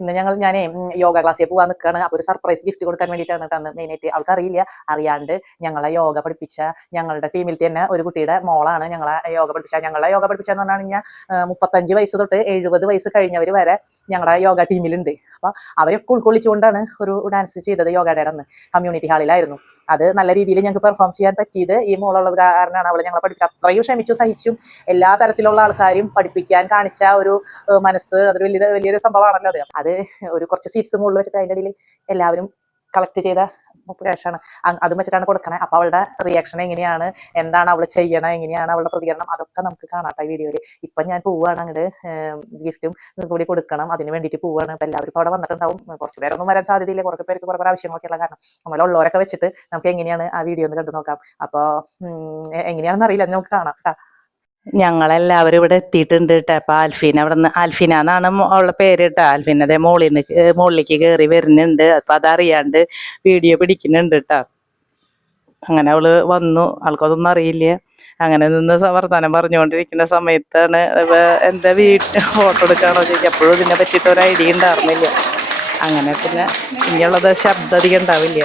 ഇന്ന് ഞാൻ യോഗ ക്ലാസ്സിൽ പോകാൻ നിൽക്കുകയാണ്. അപ്പോൾ ഒരു സർപ്രൈസ് ഗിഫ്റ്റ് കൊടുക്കാൻ വേണ്ടിയിട്ടാണ് അന്ന് മെയിനായിട്ട്. അവൾക്ക് അറിയില്ല, അറിയാണ്ട് ഞങ്ങളെ യോഗ പഠിപ്പിച്ച ഞങ്ങളുടെ ടീമിൽ തന്നെ ഒരു കുട്ടിയുടെ മോളാണ് ഞങ്ങളെ യോഗ പഠിപ്പിച്ചെന്ന് പറഞ്ഞു കഴിഞ്ഞാൽ 35 വയസ്സ് തൊട്ട് 70 വയസ്സ് കഴിഞ്ഞവർ വരെ ഞങ്ങളുടെ യോഗ ടീമിലുണ്ട്. അപ്പോൾ അവരൊക്കെ ഉൾക്കൊള്ളിച്ചുകൊണ്ടാണ് ഒരു ഡാൻസ് ചെയ്തത് യോഗ ഡേയുടെ അന്ന് കമ്മ്യൂണിറ്റി ഹാളിലായിരുന്നു. അത് നല്ല രീതിയിൽ ഞങ്ങൾക്ക് പെർഫോം ചെയ്യാൻ പറ്റിയത് ഈ മോളുള്ളത് കാരണമാണ്. അവൾ ഞങ്ങളെ പഠിപ്പിച്ച അത്രയും ക്ഷമിച്ചു സഹിച്ചും എല്ലാ തരത്തിലുള്ള ആൾക്കാരും പഠിപ്പിക്കാൻ കാണിച്ച ഒരു മനസ്സ്, അതൊരു വലിയൊരു സംഭവമാണല്ലോ. അത് ഒരു കുറച്ച് സീറ്റ്സ് മുകളിൽ വെച്ചിട്ട് അതിൻ്റെ ഇടയിൽ എല്ലാവരും കളക്ട് ചെയ്ത ക്യാഷാണ്, അതും വെച്ചിട്ടാണ് കൊടുക്കണേ. അപ്പോൾ അവളുടെ റിയാക്ഷൻ എങ്ങനെയാണ്, എന്താണ് അവൾ ചെയ്യണത്, എങ്ങനെയാണ് അവളുടെ പ്രതികരണം, അതൊക്കെ നമുക്ക് കാണാട്ടെ വീഡിയോയിൽ. ഇപ്പം ഞാൻ പോവുകയാണ് അങ്ങോട്ട്, ഗിഫ്റ്റും കൂടി കൊടുക്കണം, അതിന് വേണ്ടിയിട്ട് പോവുകയാണ്. അപ്പോൾ എല്ലാവരും ഇപ്പോൾ അവിടെ വന്നിട്ടുണ്ടാവും. കുറച്ച് പേരൊന്നും വരാൻ സാധ്യതയില്ല, കുറേ പേർക്ക് കുറേ ആവശ്യങ്ങളൊക്കെ ഉള്ള കാരണം നമ്മളുള്ളവരൊക്കെ വെച്ചിട്ട് നമുക്ക് എങ്ങനെയാണ് ആ വീഡിയോ ഒന്ന് കണ്ടു നോക്കാം. അപ്പോൾ എങ്ങനെയാണെന്ന് അറിയില്ല, നമുക്ക് കാണാം കേട്ടോ. ഞങ്ങളെല്ലാവരും ഇവിടെ എത്തിയിട്ടുണ്ട് കേട്ടോ. അപ്പം ആൽഫീന അവിടെ നിന്ന്, ആൽഫീന എന്നാണ് ഉള്ള പേര് കേട്ടോ. ആൽഫീന അതേ മുകളിലേക്ക് കയറി വരുന്നുണ്ട്. അപ്പം അതറിയാണ്ട് വീഡിയോ പിടിക്കുന്നുണ്ട് കേട്ടോ. അങ്ങനെ അവള് വന്നു, ആൾക്കതൊന്നും അറിയില്ല. അങ്ങനെ നിന്ന് വർത്താനം പറഞ്ഞുകൊണ്ടിരിക്കുന്ന സമയത്താണ് എന്താ ഫോട്ടോ എടുക്കാണോ ചോദിക്കുക. അപ്പോഴും ഇതിനെ പറ്റിയിട്ട് ഒരു ഐഡിയ ഉണ്ടായിരുന്നില്ല. അങ്ങനെ പിന്നെ ഇനിയുള്ളത് ശബ്ദം അധികം ഉണ്ടാവില്ല.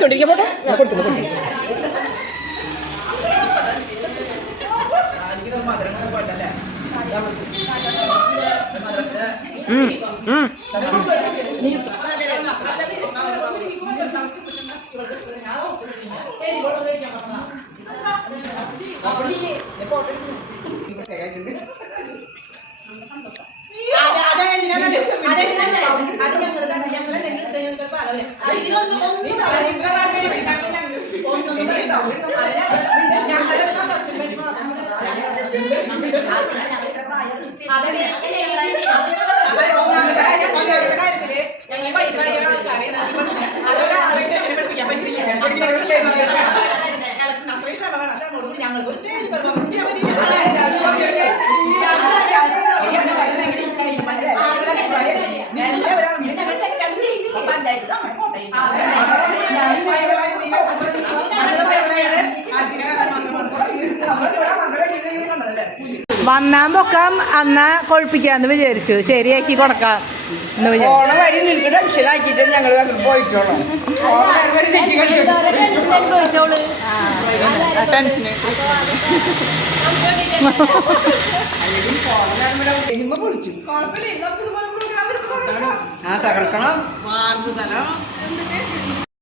ചോദിക്കാൻ പോട്ടെ വന്നാൻ പൊക്കാം അന്നാ കൊഴിപ്പിക്കാന്ന് വിചാരിച്ചു. ശരിയാക്കി കൊടുക്കാം എന്ന് വിചാരിച്ചു. വരി നിനക്ക് ടെൻഷനാക്കിയിട്ട് ഞങ്ങൾ പോയിട്ടോളാം. ടെൻഷന് തകർക്കണം.